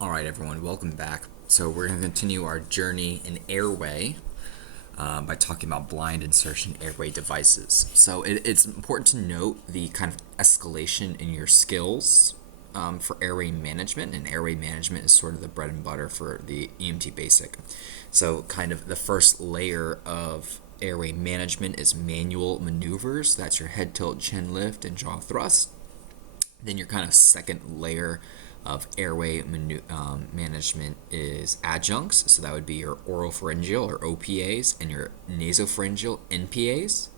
All right, everyone, welcome back. So we're going to continue our journey in airway by talking about blind insertion airway devices. So it's important to note the kind of escalation in your skills for airway management, and airway management is sort of the bread and butter for the EMT basic. So kind of the first layer of airway management is manual maneuvers. That's your head tilt, chin lift, and jaw thrust. Then your kind of second layer of airway management is adjuncts. So that would be your oropharyngeal or OPAs and your nasopharyngeal NPAs.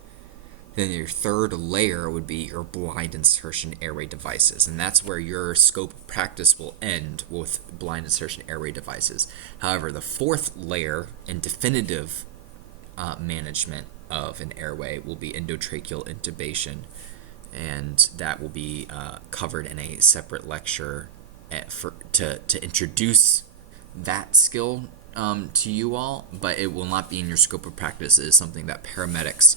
Then your third layer would be your blind insertion airway devices. And that's where your scope of practice will end with blind insertion airway devices. However, the fourth layer and definitive management of an airway will be endotracheal intubation, and that will be covered in a separate lecture to introduce that skill to you all, but it will not be in your scope of practice. It is something that paramedics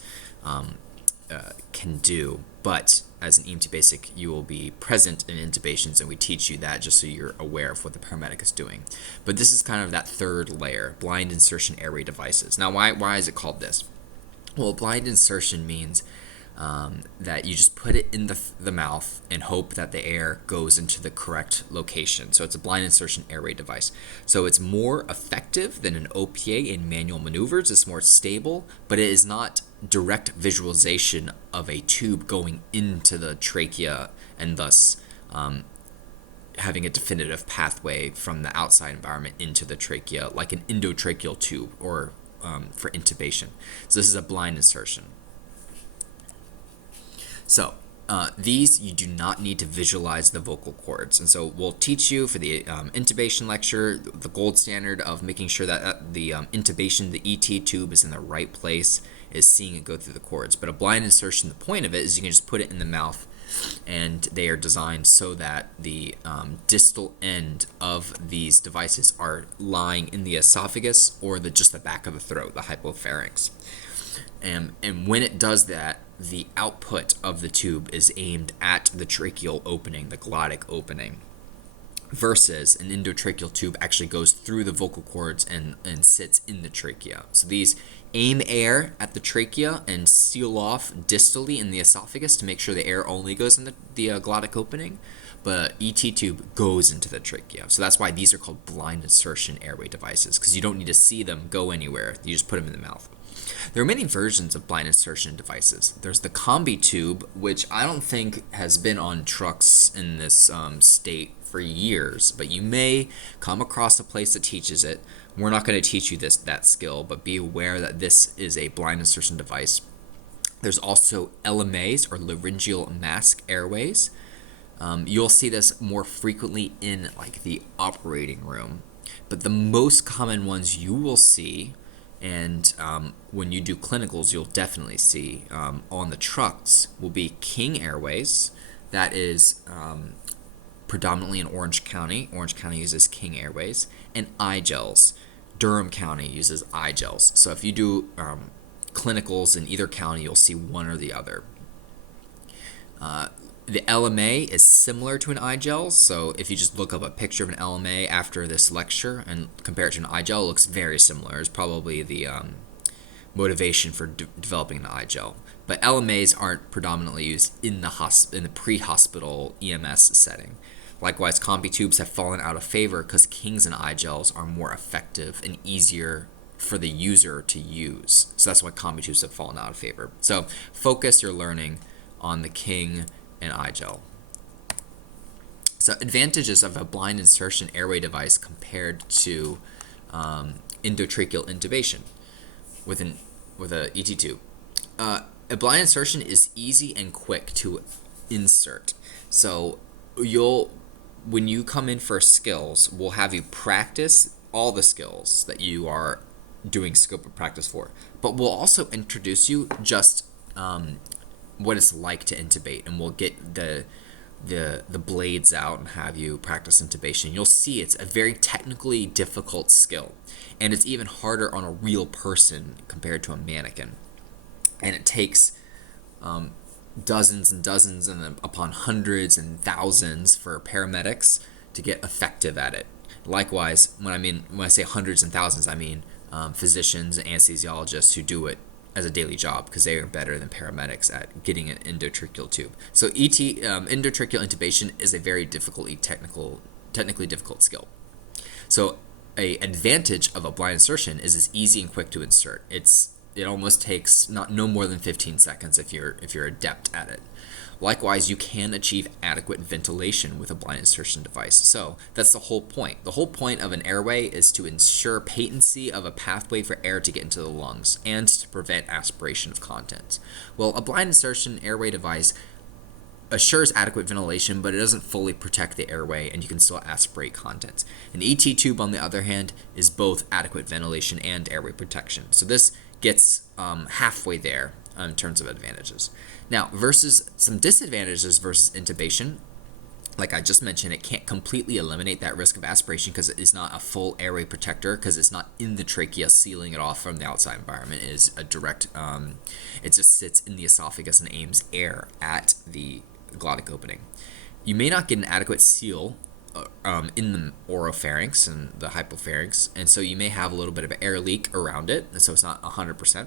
can do, but as an EMT basic, you will be present in intubations, and we teach you that just so you're aware of what the paramedic is doing. But this is kind of that third layer, blind insertion airway devices. Now, why is it called this? Well, blind insertion means that you just put it in the mouth and hope that the air goes into the correct location. So it's a blind insertion airway device. So it's more effective than an OPA in manual maneuvers. It's more stable, but it is not direct visualization of a tube going into the trachea and thus having a definitive pathway from the outside environment into the trachea, like an endotracheal tube or for intubation. So this is a blind insertion. So these, you do not need to visualize the vocal cords. And so we'll teach you for the intubation lecture, the gold standard of making sure that the intubation, the ET tube is in the right place, is seeing it go through the cords. But a blind insertion, the point of it is you can just put it in the mouth, and they are designed so that the distal end of these devices are lying in the esophagus or just the back of the throat, the hypopharynx. And when it does that, the output of the tube is aimed at the tracheal opening, the glottic opening, versus an endotracheal tube actually goes through the vocal cords and sits in the trachea. So these aim air at the trachea and seal off distally in the esophagus to make sure the air only goes in the glottic opening, but ET tube goes into the trachea. So that's why these are called blind insertion airway devices, because you don't need to see them go anywhere. You just put them in the mouth. There are many versions of blind insertion devices. There's the combi tube, which I don't think has been on trucks in this state for years, but you may come across a place that teaches it. We're not going to teach you that skill, but be aware that this is a blind insertion device. There's also LMAs, or laryngeal mask airways. You'll see this more frequently in like the operating room, but the most common ones you will see, and when you do clinicals, you'll definitely see on the trucks, will be King Airways. That is predominantly in Orange County. Orange County uses King Airways. And iGels. Durham County uses iGels. So if you do clinicals in either county, you'll see one or the other. The LMA is similar to an iGel, so if you just look up a picture of an LMA after this lecture and compare it to an iGel, it looks very similar. It's probably the motivation for developing an iGel. But LMAs aren't predominantly used in the pre-hospital EMS setting. Likewise, combi tubes have fallen out of favor because Kings and iGels are more effective and easier for the user to use. So that's why combi tubes have fallen out of favor. So focus your learning on the King and iGel. So advantages of a blind insertion airway device compared to endotracheal intubation with a ET tube. A blind insertion is easy and quick to insert. So when you come in for skills, we'll have you practice all the skills that you are doing scope of practice for, but we'll also introduce you just what it's like to intubate, and we'll get the blades out and have you practice intubation. You'll see it's a very technically difficult skill, and it's even harder on a real person compared to a mannequin. And it takes dozens and dozens and upon hundreds and thousands for paramedics to get effective at it. Likewise, when I say hundreds and thousands, I mean physicians and anesthesiologists who do it as a daily job because they are better than paramedics at getting an endotracheal tube. So endotracheal intubation is a very technically difficult skill. So a advantage of a blind insertion is it's easy and quick to insert. It almost takes no more than 15 seconds if you're adept at it. Likewise, you can achieve adequate ventilation with a blind insertion device. So that's the whole point. The whole point of an airway is to ensure patency of a pathway for air to get into the lungs and to prevent aspiration of contents. Well, a blind insertion airway device assures adequate ventilation, but it doesn't fully protect the airway, and you can still aspirate contents. An ET tube, on the other hand, is both adequate ventilation and airway protection. So this gets halfway there in terms of advantages. Now, versus some disadvantages versus intubation, like I just mentioned, it can't completely eliminate that risk of aspiration because it is not a full airway protector, because it's not in the trachea sealing it off from the outside environment. It is a direct, it just sits in the esophagus and aims air at the glottic opening. You may not get an adequate seal in the oropharynx and the hypopharynx, and so you may have a little bit of an air leak around it, and so it's not 100%.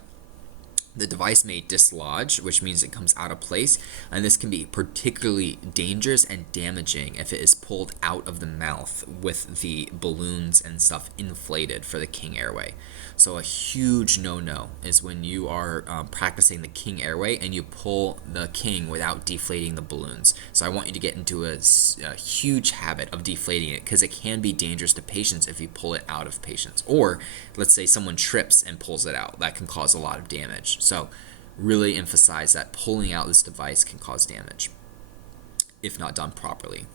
The device may dislodge, which means it comes out of place, and this can be particularly dangerous and damaging if it is pulled out of the mouth with the balloons and stuff inflated for the king airway. So a huge no-no is when you are practicing the king airway and you pull the king without deflating the balloons. So I want you to get into a huge habit of deflating it, because it can be dangerous to patients if you pull it out of patients. Or let's say someone trips and pulls it out. That can cause a lot of damage. So really emphasize that pulling out this device can cause damage if not done properly.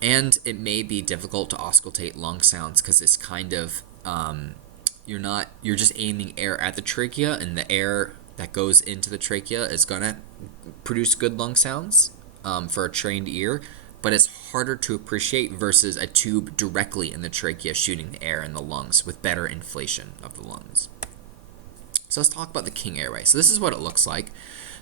And it may be difficult to auscultate lung sounds because it's kind of you're just aiming air at the trachea, and the air that goes into the trachea is going to produce good lung sounds for a trained ear, but it's harder to appreciate versus a tube directly in the trachea shooting the air in the lungs with better inflation of the lungs. So let's talk about the king airway. So this is what it looks like.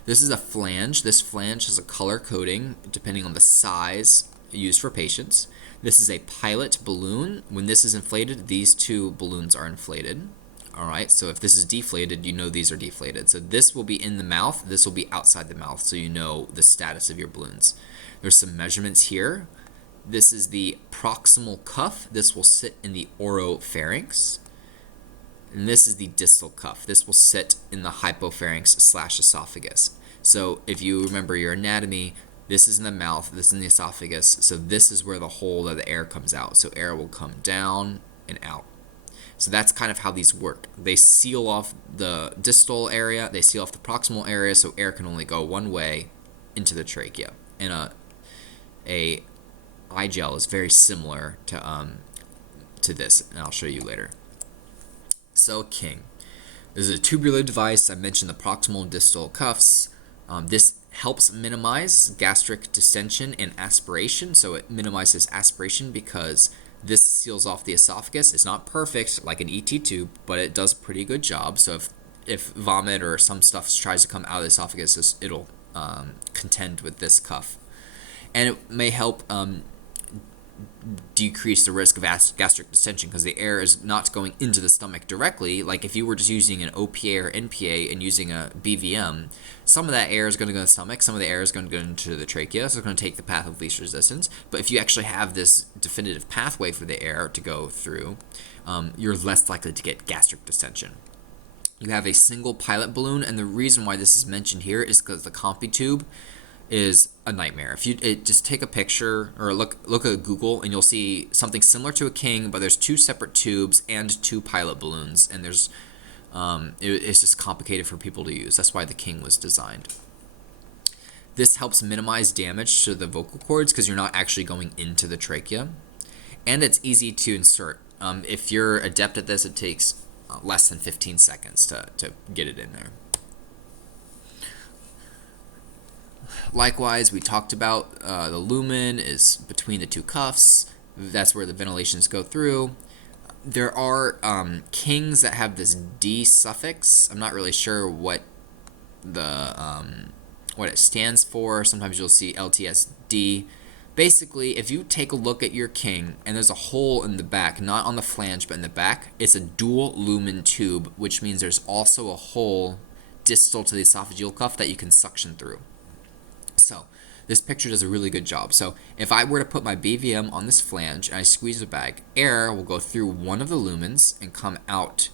This is a flange. This flange has a color coding depending on the size used for patients. This is a pilot balloon. When this is inflated, these two balloons are inflated. All right, so if this is deflated, you know these are deflated. So this will be in the mouth, this will be outside the mouth, so you know the status of your balloons. There's some measurements here. This is the proximal cuff. This will sit in the oropharynx. And this is the distal cuff. This will sit in the hypopharynx/esophagus. So if you remember your anatomy, this is in the mouth, this is in the esophagus, so this is where the hole of the air comes out. So air will come down and out. So that's kind of how these work. They seal off the distal area, they seal off the proximal area, so air can only go one way into the trachea. And a eye gel is very similar to this, and I'll show you later. So king. This is a tubular device. I mentioned the proximal and distal cuffs. This helps minimize gastric distension and aspiration. So it minimizes aspiration because this seals off the esophagus. It's not perfect like an ET tube, but it does a pretty good job. So if vomit or some stuff tries to come out of the esophagus, it'll contend with this cuff. And it may help decrease the risk of gastric distension because the air is not going into the stomach directly. Like if you were just using an OPA or NPA and using a BVM, some of that air is going to go to the stomach, some of the air is going to go into the trachea, so it's going to take the path of least resistance. But if you actually have this definitive pathway for the air to go through, you're less likely to get gastric distension. You have a single pilot balloon, and the reason why this is mentioned here is because the CompuTube is a nightmare. If you just take a picture or look at Google, and you'll see something similar to a king, but there's two separate tubes and two pilot balloons, and there's it's just complicated for people to use. That's why the king was designed. This helps minimize damage to the vocal cords because you're not actually going into the trachea, and it's easy to insert. If you're adept at this, it takes less than 15 seconds to get it in there. Likewise, we talked about the lumen is between the two cuffs. That's where the ventilations go through. There are kings that have this D suffix. I'm not really sure what it stands for. Sometimes you'll see LTSD. basically, if you take a look at your king and there's a hole in the back, not on the flange but in the back, it's a dual lumen tube, which means there's also a hole distal to the esophageal cuff that you can suction through. So this picture does a really good job. So if I were to put my BVM on this flange and I squeeze the bag, air will go through one of the lumens and come out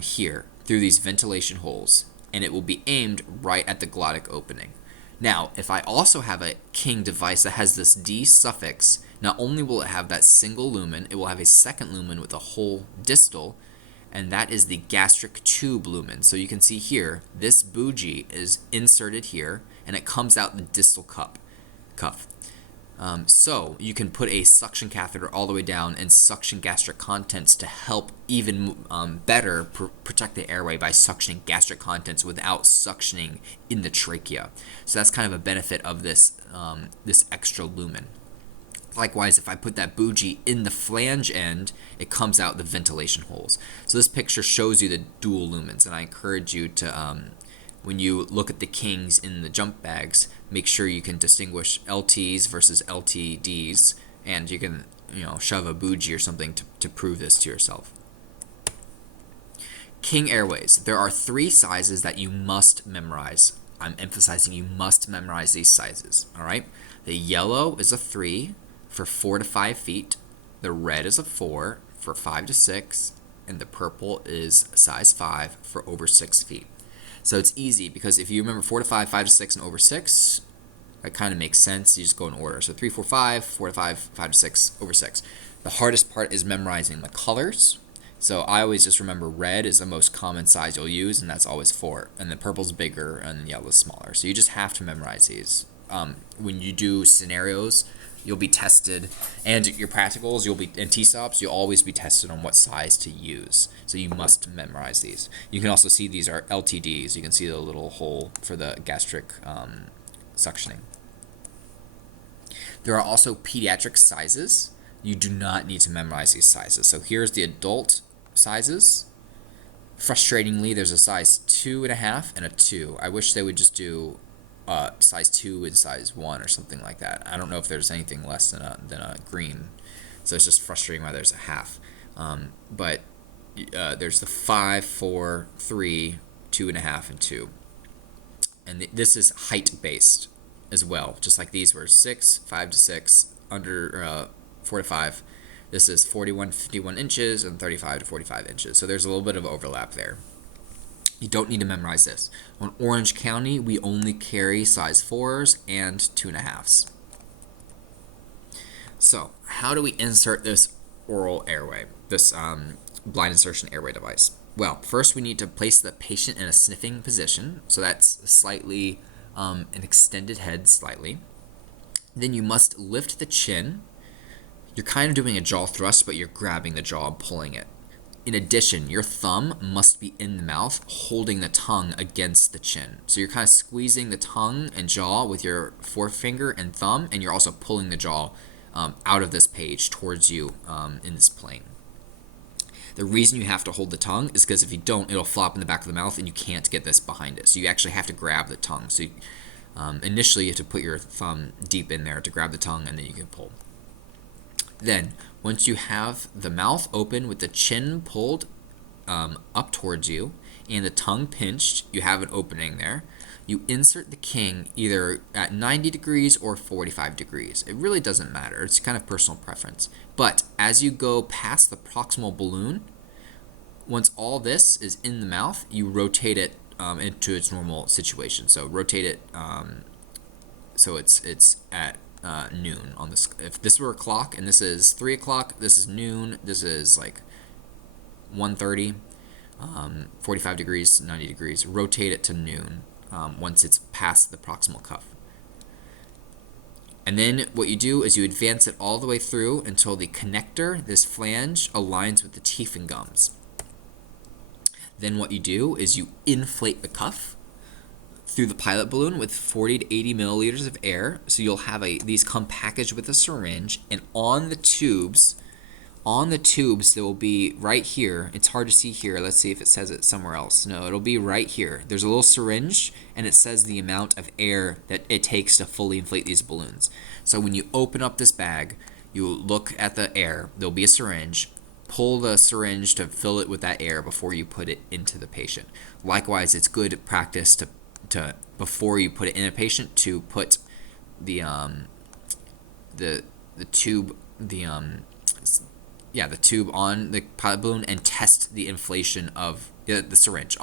here through these ventilation holes, and it will be aimed right at the glottic opening. Now, if I also have a king device that has this D suffix, not only will it have that single lumen, it will have a second lumen with a hole distal, and that is the gastric tube lumen. So you can see here, this bougie is inserted here, and it comes out the distal cuff. So you can put a suction catheter all the way down and suction gastric contents to help even better protect the airway by suctioning gastric contents without suctioning in the trachea. So that's kind of a benefit of this, this extra lumen. Likewise, if I put that bougie in the flange end, it comes out the ventilation holes. So this picture shows you the dual lumens, and I encourage you to, when you look at the kings in the jump bags, make sure you can distinguish LTs versus LTDs, and you can, shove a bougie or something to prove this to yourself. King airways. There are 3 sizes that you must memorize. I'm emphasizing you must memorize these sizes, all right? The yellow is a 3 for 4 to 5 feet. The red is a 4 for 5 to 6, and the purple is size 5 for over 6 feet. So it's easy because if you remember 4 to 5, 5 to 6, and over 6, that kind of makes sense. You just go in order. So 3, 4, 5, 4 to 5, 5 to 6, over 6. The hardest part is memorizing the colors. So I always just remember red is the most common size you'll use, and that's always 4. And the purple's bigger, and the yellow's smaller. So you just have to memorize these. When you do scenarios, you'll be tested, and your practicals, and TSOPs, you'll always be tested on what size to use. So you must memorize these. You can also see these are LTDs. You can see the little hole for the gastric suctioning. There are also pediatric sizes. You do not need to memorize these sizes. So here's the adult sizes. Frustratingly, there's a size 2.5 and a 2. I wish they would just do size 2 and size 1 or something like that. I don't know if there's anything less than a green, so it's just frustrating why there's a half. But there's the 5, 4, 3, 2.5, and 2. And this is height based as well, just like these were 6, 5 to 6, under 4 to 5. This is 41 to 51 inches and 35 to 45 inches. So there's a little bit of overlap there. You don't need to memorize this. On Orange County, we only carry size 4s and 2.5s. So, how do we insert this oral airway, this blind insertion airway device? Well, first we need to place the patient in a sniffing position. So that's slightly an extended head slightly. Then you must lift the chin. You're kind of doing a jaw thrust, but you're grabbing the jaw and pulling it. In addition, your thumb must be in the mouth, holding the tongue against the chin. So you're kind of squeezing the tongue and jaw with your forefinger and thumb, and you're also pulling the jaw out of this page towards you in this plane. The reason you have to hold the tongue is because if you don't, it'll flop in the back of the mouth, and you can't get this behind it. So you actually have to grab the tongue. So initially, you have to put your thumb deep in there to grab the tongue, and then you can pull. Then, once you have the mouth open with the chin pulled up towards you and the tongue pinched, you have an opening there. You insert the king either at 90 degrees or 45 degrees. It really doesn't matter. It's kind of personal preference. But as you go past the proximal balloon, once all this is in the mouth, you rotate it into its normal situation. So rotate it so it's at noon on this. If this were a clock and this is 3 o'clock, this is noon, this is like 1:30, 45 degrees, 90 degrees. Rotate it to noon once it's past the proximal cuff. And then what you do is you advance it all the way through until the connector, this flange, aligns with the teeth and gums. Then what you do is you inflate the cuff through the pilot balloon with 40 to 80 milliliters of air. So you'll have these come packaged with a syringe, and on the tubes, on the tubes, there will be right here. It's hard to see here. Let's see if it says it somewhere else. No, it'll be right here. There's a little syringe, and it says the amount of air that it takes to fully inflate these balloons. So when you open up this bag, you look at the air. There'll be a syringe. Pull the syringe to fill it with that air before you put it into the patient. Likewise, it's good practice to before you put it in a patient to put the tube the tube on the pilot balloon and test the inflation of the syringe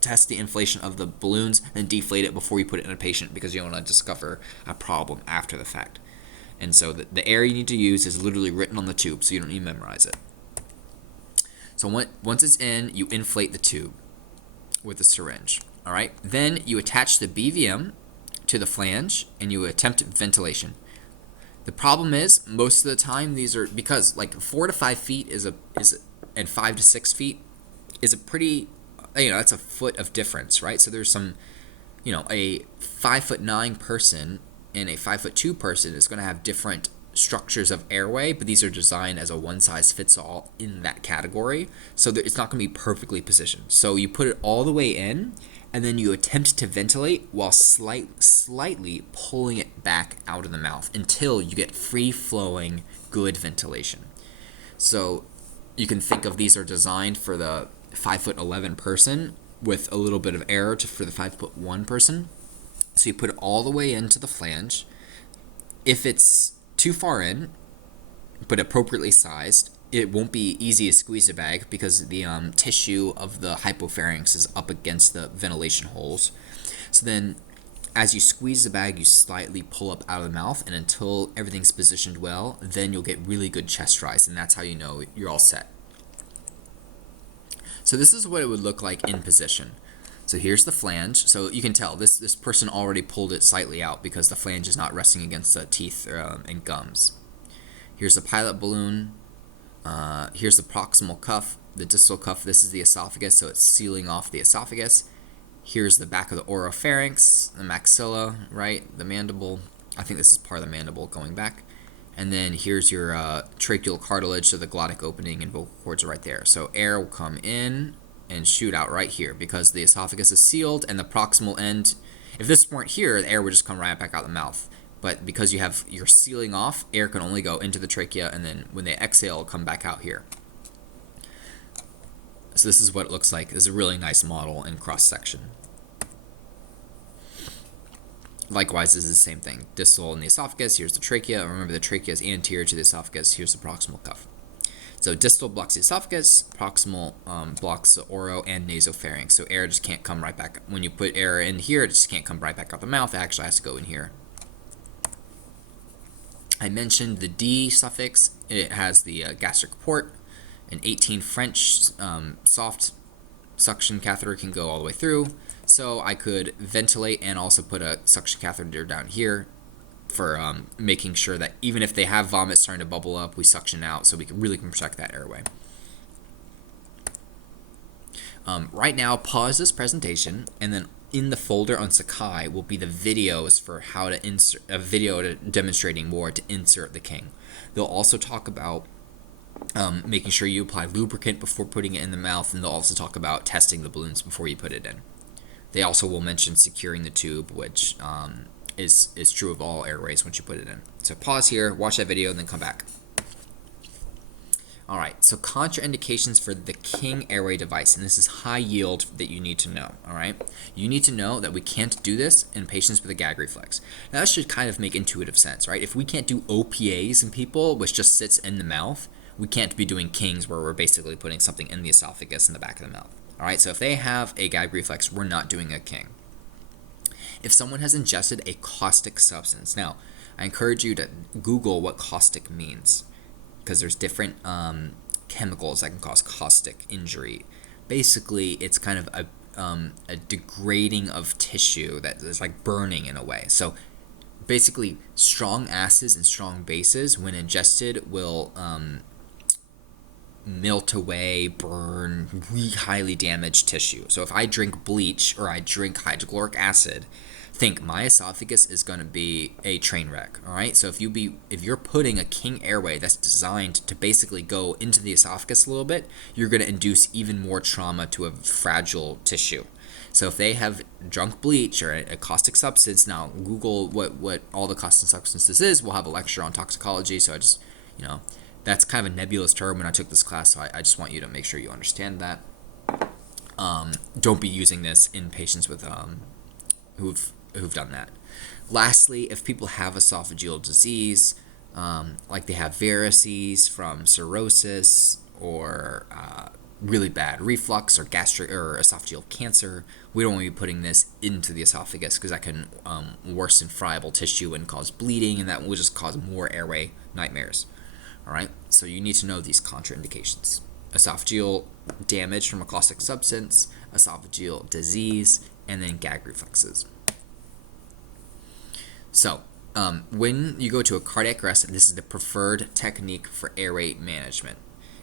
test the inflation of the balloons, and deflate it before you put it in a patient, because you don't want to discover a problem after the fact. And so the air you need to use is literally written on the tube, so you don't need to memorize it. So once it's in, you inflate the tube with the syringe. All right, then you attach the BVM to the flange and you attempt ventilation. The problem is, most of the time these are, because like 4 to 5 feet and 5 to 6 feet is a pretty, that's a foot of difference, right? So there's some, a 5'9" person and a 5'2" person is going to have different structures of airway, but these are designed as a one-size-fits-all in that category, so it's not going to be perfectly positioned. So you put it all the way in, and then you attempt to ventilate while slightly pulling it back out of the mouth until you get free-flowing, good ventilation. So you can think of these are designed for the 5'11" person with a little bit of air for the 5'1" person. So you put it all the way into the flange. If it's too far in, but appropriately sized, it won't be easy to squeeze the bag because the tissue of the hypopharynx is up against the ventilation holes. So then as you squeeze the bag, you slightly pull up out of the mouth, and until everything's positioned well, then you'll get really good chest rise, and that's how you know you're all set. So this is what it would look like in position. So here's the flange. So you can tell this person already pulled it slightly out because the flange is not resting against the teeth and gums. Here's the pilot balloon. Here's the proximal cuff, the distal cuff. This is the esophagus, so it's sealing off the esophagus. Here's the back of the oropharynx, the maxilla, right? The mandible. I think this is part of the mandible going back. And then here's your tracheal cartilage, so the glottic opening and vocal cords are right there. So air will come in and shoot out right here because the esophagus is sealed, and the proximal end, if this weren't here, the air would just come right back out the mouth. But because you're sealing off, air can only go into the trachea, and then when they exhale, it'll come back out here. So this is what it looks like. This is a really nice model in cross-section. Likewise, this is the same thing. Distal in the esophagus, here's the trachea. Remember, the trachea is anterior to the esophagus. Here's the proximal cuff. So distal blocks the esophagus, proximal blocks the oro and nasopharynx. So air just can't come right back. When you put air in here, it just can't come right back out the mouth. It actually has to go in here. I mentioned the D suffix. It has the gastric port. An 18 French soft suction catheter can go all the way through. So I could ventilate and also put a suction catheter down here for making sure that even if they have vomit starting to bubble up, we suction out so we can really protect that airway. Right now, pause this presentation, and then in the folder on Sakai will be the videos for how to insert a video demonstrating more to insert the king. They'll also talk about making sure you apply lubricant before putting it in the mouth, and they'll also talk about testing the balloons before you put it in. They also will mention securing the tube, which is true of all airways once you put it in. So pause here, watch that video, and then come back. All right, so contraindications for the King airway device, and this is high yield that you need to know, all right? You need to know that we can't do this in patients with a gag reflex. Now, that should kind of make intuitive sense, right? If we can't do OPAs in people, which just sits in the mouth, we can't be doing Kings where we're basically putting something in the esophagus in the back of the mouth, all right? So if they have a gag reflex, we're not doing a King. If someone has ingested a caustic substance, now, I encourage you to Google what caustic means, because there's different chemicals that can cause caustic injury. Basically, it's kind of a degrading of tissue that is like burning in a way. So basically, strong acids and strong bases, when ingested, will melt away, burn, highly damaged tissue. So if I drink bleach or I drink hydrochloric acid, think my esophagus is going to be a train wreck. All right, so if you're putting a king airway that's designed to basically go into the esophagus a little bit, you're going to induce even more trauma to a fragile tissue. So if they have drunk bleach or a caustic substance, now Google what all the caustic substances is. We'll have a lecture on toxicology, so I just, that's kind of a nebulous term when I took this class, so I just want you to make sure you understand that. Don't be using this in patients with who've done that. Lastly, if people have esophageal disease, like they have varices from cirrhosis or really bad reflux or gastric or esophageal cancer, we don't want to be putting this into the esophagus because that can worsen friable tissue and cause bleeding, and that will just cause more airway nightmares. All right, so you need to know these contraindications: esophageal damage from a caustic substance, esophageal disease, and then gag reflexes. So, when you go to a cardiac arrest, this is the preferred technique for airway management.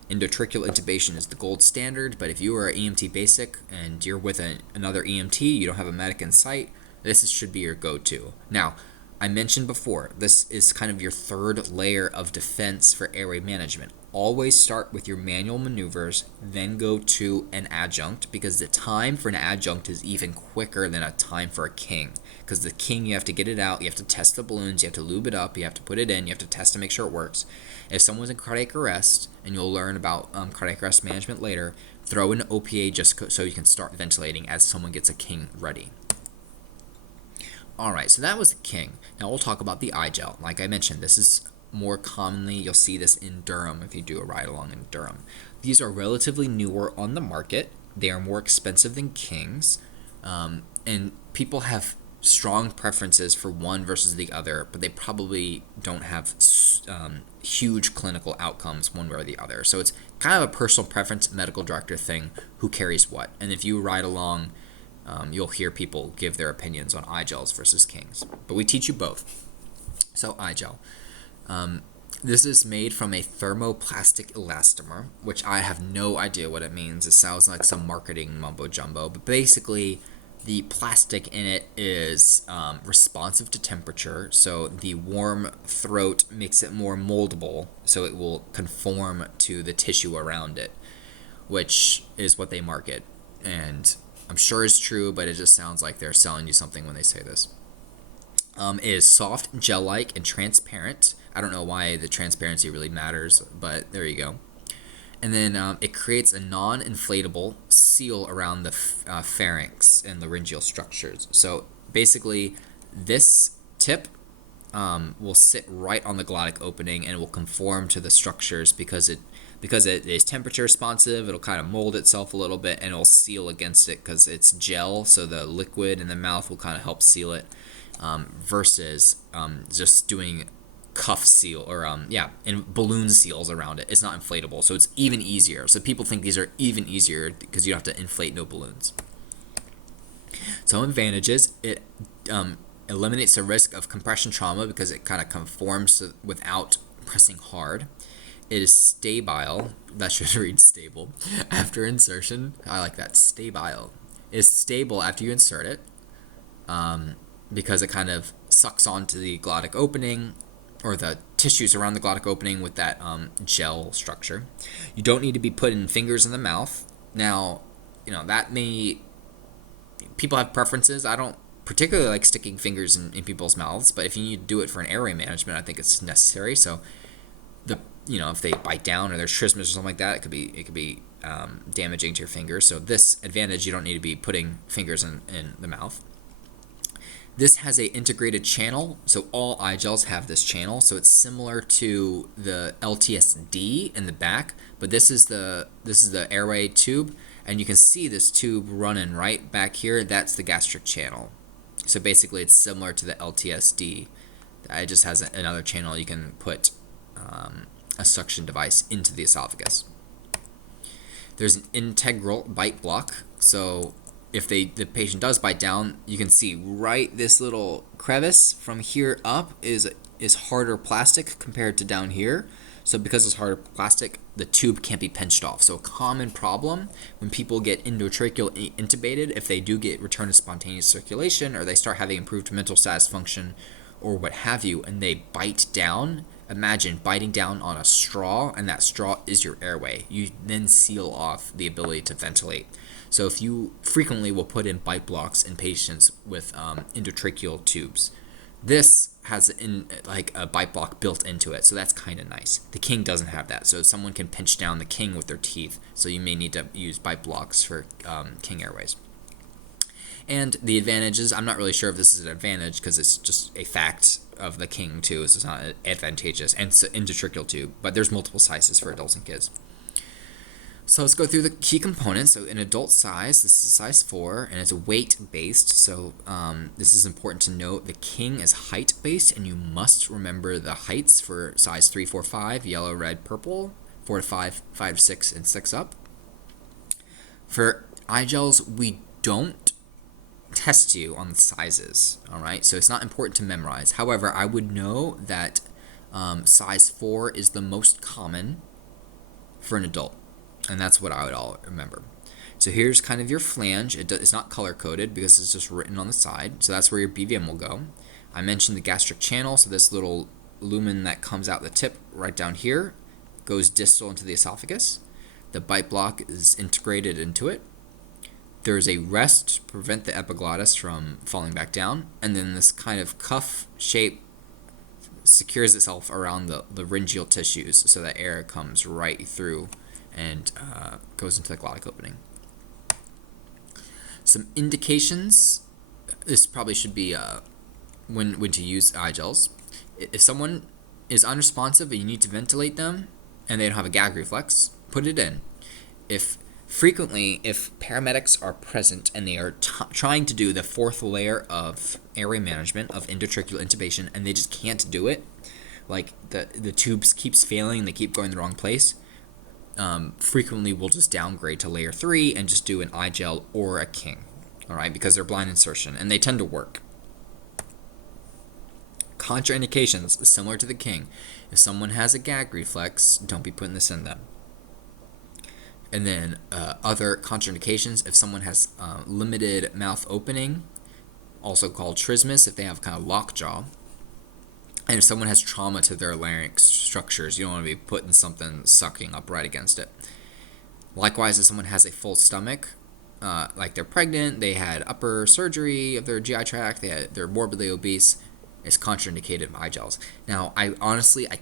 Endotracheal intubation is the gold standard, but if you are an EMT basic and you're with another EMT, you don't have a medic in sight, this should be your go-to. Now, I mentioned before, this is kind of your third layer of defense for airway management. Always start with your manual maneuvers, then go to an adjunct, because the time for an adjunct is even quicker than a time for a king. Because the king, you have to get it out, you have to test the balloons, you have to lube it up, you have to put it in, you have to test to make sure it works. If someone's in cardiac arrest, and you'll learn about cardiac arrest management later, throw in OPA just so you can start ventilating as someone gets a king ready. Alright, so that was the king. Now we'll talk about the iGel. Like I mentioned, this is more commonly, you'll see this in Durham if you do a ride-along in Durham. These are relatively newer on the market. They are more expensive than kings, and people have strong preferences for one versus the other, but they probably don't have huge clinical outcomes one way or the other. So it's kind of a personal preference, medical director thing, who carries what. And if you ride along, you'll hear people give their opinions on iGels versus kings. But we teach you both. So iGel. This is made from a thermoplastic elastomer, which I have no idea what it means. It sounds like some marketing mumbo-jumbo, but basically the plastic in it is responsive to temperature, so the warm throat makes it more moldable, so it will conform to the tissue around it, which is what they market. And I'm sure it's true, but it just sounds like they're selling you something when they say this. It is soft, gel-like, and transparent. I don't know why the transparency really matters, but there you go. And then it creates a non-inflatable seal around the pharynx and laryngeal structures. So basically, this tip will sit right on the glottic opening and will conform to the structures because it is temperature responsive. It'll kind of mold itself a little bit and it'll seal against it because it's gel, so the liquid in the mouth will kind of help seal it, versus just doing cuff seal or and balloon seals around it. It's not inflatable, so it's even easier. So people think these are even easier because you don't have to inflate no balloons. Some advantages: it eliminates the risk of compression trauma because it kind of conforms without pressing hard. It is stable. That should read stable. After insertion, I like that. Stable. It's stable after you insert it, because it kind of sucks onto the glottic opening or the tissues around the glottic opening with that gel structure. You don't need to be putting fingers in the mouth. Now, that may... People have preferences. I don't particularly like sticking fingers in people's mouths, but if you need to do it for an airway management, I think it's necessary. So, if they bite down or there's trismus or something like that, it could be damaging to your fingers. So this advantage, you don't need to be putting fingers in the mouth. This has a integrated channel, so all iGels have this channel, so it's similar to the LTSD in the back, but this is the airway tube, and you can see this tube running right back here. That's the gastric channel. So basically, it's similar to the LTSD. It just has another channel. You can put a suction device into the esophagus. There's an integral bite block, so if the patient does bite down, you can see right this little crevice from here up is harder plastic compared to down here. So because it's harder plastic, the tube can't be pinched off. So a common problem when people get endotracheal intubated, if they do get return of spontaneous circulation or they start having improved mental status function or what have you, and they bite down, imagine biting down on a straw, and that straw is your airway. You then seal off the ability to ventilate. So if you frequently will put in bite blocks in patients with endotracheal tubes, this has like a bite block built into it, so that's kind of nice. The King doesn't have that, so someone can pinch down the King with their teeth, so you may need to use bite blocks for King airways. And the advantages, I'm not really sure if this is an advantage because it's just a fact of the King too, so it's not advantageous, and it's an endotracheal tube, but there's multiple sizes for adults and kids. So let's go through the key components. So in adult size, this is size 4, and it's weight-based. So this is important to note. The King is height-based, and you must remember the heights for size 3, 4, 5, yellow, red, purple, 4 to 5, 5 to 6, and 6 up. For iGels, we don't test you on the sizes, all right? So it's not important to memorize. However, I would know that size 4 is the most common for an adult. And that's what I would all remember. So here's kind of your flange. It's not color-coded because it's just written on the side. So that's where your BVM will go. I mentioned the gastric channel. So this little lumen that comes out the tip right down here goes distal into the esophagus. The bite block is integrated into it. There's a rest to prevent the epiglottis from falling back down. And then this kind of cuff shape secures itself around the laryngeal tissues so that air comes right through and goes into the glottic opening. Some indications. This probably should be when to use iGels. If someone is unresponsive and you need to ventilate them and they don't have a gag reflex, put it in. If paramedics are present and they are trying to do the 4th layer of airway management of endotracheal intubation and they just can't do it, like the tubes keeps failing, they keep going the wrong place, frequently we'll just downgrade to layer 3 and just do an iGel or a King, all right, because they're blind insertion and they tend to work. Contraindications, similar to the King. If someone has a gag reflex, don't be putting this in them. And then other contraindications, if someone has limited mouth opening, also called trismus, if they have kind of lockjaw, and if someone has trauma to their larynx structures, you don't want to be putting something sucking up right against it. Likewise, if someone has a full stomach, like they're pregnant, they had upper surgery of their GI tract, they're morbidly obese, it's contraindicated by iGels. Now, I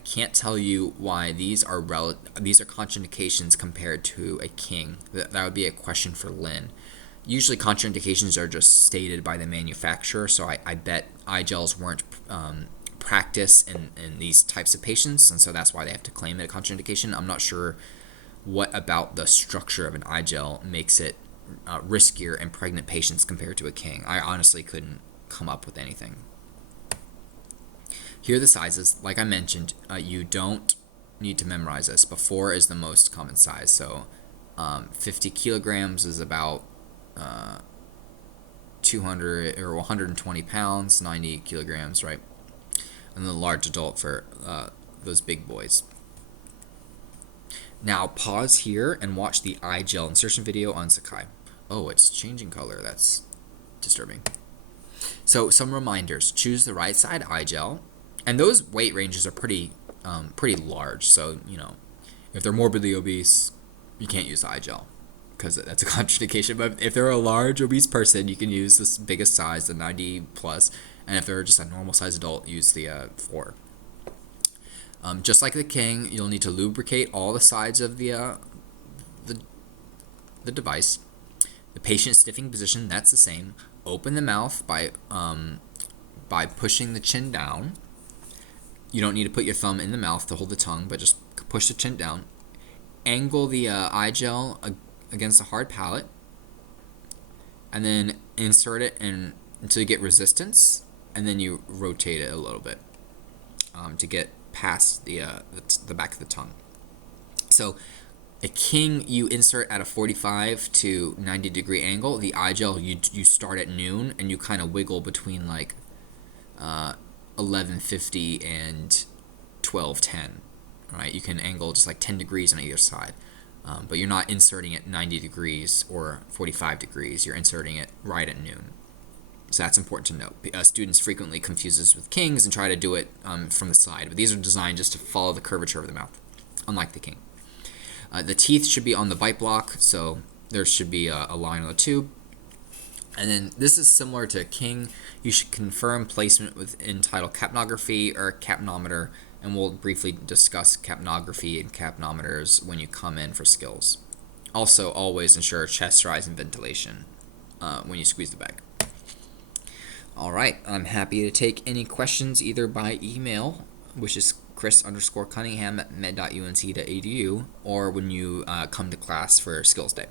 can't tell you why these are contraindications compared to a King. That would be a question for Lynn. Usually contraindications are just stated by the manufacturer, so I bet iGels weren't practice in these types of patients, and so that's why they have to claim it a contraindication. I'm not sure what about the structure of an iGel makes it riskier in pregnant patients compared to a King. I honestly couldn't come up with anything. Here are the sizes. Like I mentioned, you don't need to memorize this, but 4 is the most common size. So 50 kilograms is about 200 or 120 pounds, 90 kilograms, right? And the large adult for those big boys. Now pause here and watch the iGel insertion video on Sakai. Oh, it's changing color. That's disturbing. So some reminders. Choose the right side iGel. And those weight ranges are pretty large. So, if they're morbidly obese, you can't use the iGel because that's a contraindication. But if they're a large obese person, you can use this biggest size, the 90 plus. And if they're just a normal size adult, use the 4. Just like the King, you'll need to lubricate all the sides of the device. The patient sniffing position, that's the same. Open the mouth by pushing the chin down. You don't need to put your thumb in the mouth to hold the tongue, but just push the chin down. Angle the iGel against the hard palate, and then insert it until you get resistance, and then you rotate it a little bit to get past the back of the tongue. So a King you insert at a 45 to 90 degree angle. The iGel you start at noon and you kind of wiggle between like 11:50 and 12:10. right? You can angle just like 10 degrees on either side, but you're not inserting at 90 degrees or 45 degrees. You're inserting it right at noon. So that's important to note. Students frequently confuse this with kings and try to do it from the side, but these are designed just to follow the curvature of the mouth, unlike the king. The teeth should be on the bite block, so there should be a line on the tube. And then this is similar to king. You should confirm placement within tidal capnography or capnometer, and we'll briefly discuss capnography and capnometers when you come in for skills. Also, always ensure chest rise and ventilation when you squeeze the bag. All right, I'm happy to take any questions either by email, which is chris_cunningham@med.unc.edu, or when you come to class for skills day.